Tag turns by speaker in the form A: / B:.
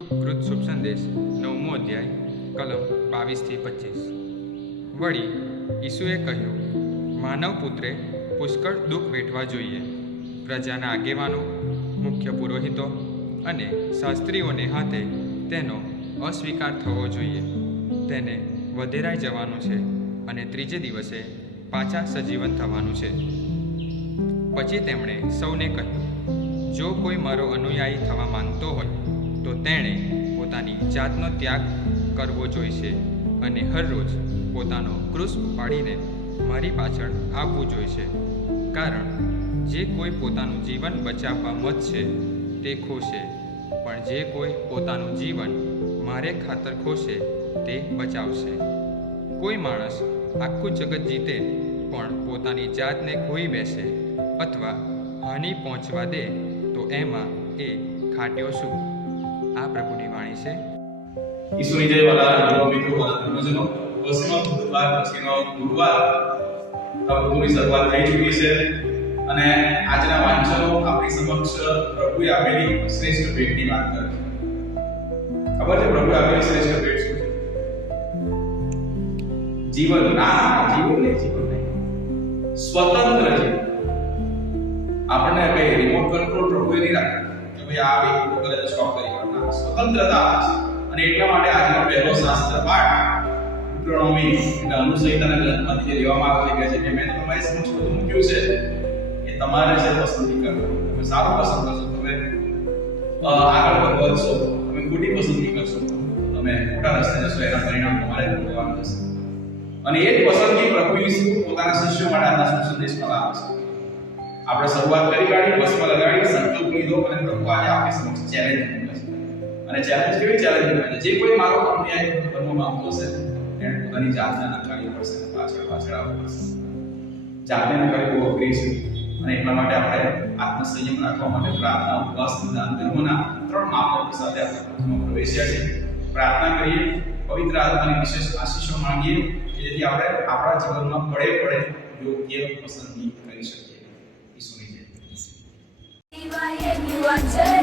A: કૃત શુભ સંદેશ, નવમો અધ્યાય, કલમ બાવીસથી પચીસ. વળી ઈસુએ કહ્યું, માનવ પુત્રે, પુષ્કળ દુઃખ વેઠવા જોઈએ. પ્રજાના આગેવાનો, મુખ્ય પુરોહિતો અને શાસ્ત્રીઓને હાથે તેનો અસ્વીકાર થવો જોઈએ. તેને વધેરાઈ જવાનું છે અને ત્રીજે દિવસે પાછા સજીવન થવાનું છે. પછી તેમણે સૌને કહ્યું, જો કોઈ મારો અનુયાયી થવા માંગતો હોય તો તેણે પોતાની જાતનો ત્યાગ કરવો જોઈશે અને હરરોજ પોતાનો ક્રુસ ઉપાડીને મારી પાછળ આવવું જોઈશે. કારણ જે કોઈ પોતાનું જીવન બચાવવા મથશે તે ખોશે. પણ જે કોઈ પોતાનું જીવન મારે ખાતર ખોશે, તે બચાવશે. કોઈ માણસ આખું જગત જીતે, પણ પોતાની જાતને ખોઈ બેસે અથવા હાનિ પહોંચવા દે, તો એમાં એ ખાટ્યો શું? આ પ્રભુની વાણી છે.
B: ઈસુની જય વાલા યુવા મિત્રો ધર્મજનો પશ્ચિમ બુધવાર પછીનો ગુરુવાર પ્રભુની શરૂઆત થઈ ચૂકી છે અને આજના વાંચનો આપણી સમક્ષ પ્રભુએ આપેલી શ્રેષ્ઠ ભેટની વાત કરે છે ખબર છે પ્રભુએ આપેલી શ્રેષ્ઠ ભેટ શું જીવન ના, જીવન નહીં જીવન નહીં. સ્વતંત્ર જીવન. આપણને કઈ રિમોટ કંટ્રોલ પ્રભુએ નહીં રાખ્યો ભાઈ, આ બે કરે તો સ્ટોપ કરી ના સ્વતંત્રતા અને એટલા માટે આજનો પહેલો શાસ્ત્ર પાઠ ઇકોનોમી એટલે અનુસંહિતાના ગ્રંથમાંથી જે લેવામાં આવે છે, કે છે મેં તમારી સમક્ષ બધું મૂક્યું છે, એ તમારે છે પસંદગી કરો તમે સારું પસંદ કરશો, તમે આગળ આગળ વધશો, તમે ખોટી પસંદગી કરશો. તમે ખોટા રસ્તે જશો, એના પરિણામ તમારે ભોગવવાનું થશે અને એ જ પસંદગી પ્રભુ ઈસુ પોતાના શિષ્યો માટે આજના શુભ સંદેશમાં લાવે છે. આપણે શરૂઆત કરી ગાડી બસમાં લગાડી સંકલ્પ લીધો અને પ્રભુ આજે આપણી સમક્ષ ચેલેન્જ મૂકે છે. અને ચેલેન્જ કેવી ચેલેન્જ મૂકે છે? જે કોઈ મારો અન્યાય બનવા માંગતો છે એને પોતાની જાતને નકારી પડશે પાછળ પાછળ આવવું પડશે. જાતને નકારી બહુ અઘરી છે. અને એટલા માટે આપણે આત્મસંયમ રાખવા માટે પ્રાર્થના, ઉપવાસ નિદાન ધર્મના ત્રણ માપદંડ સાથે આપણે પ્રથમ પ્રવેશ્યા છે પ્રાર્થના કરીએ, પવિત્ર આત્માની વિશેષ આશીષો માંગીએ કે જેથી આપણે આપણા જીવનમાં પડે પડે યોગ્ય પસંદગી કરી શકીએ.
C: Johnson.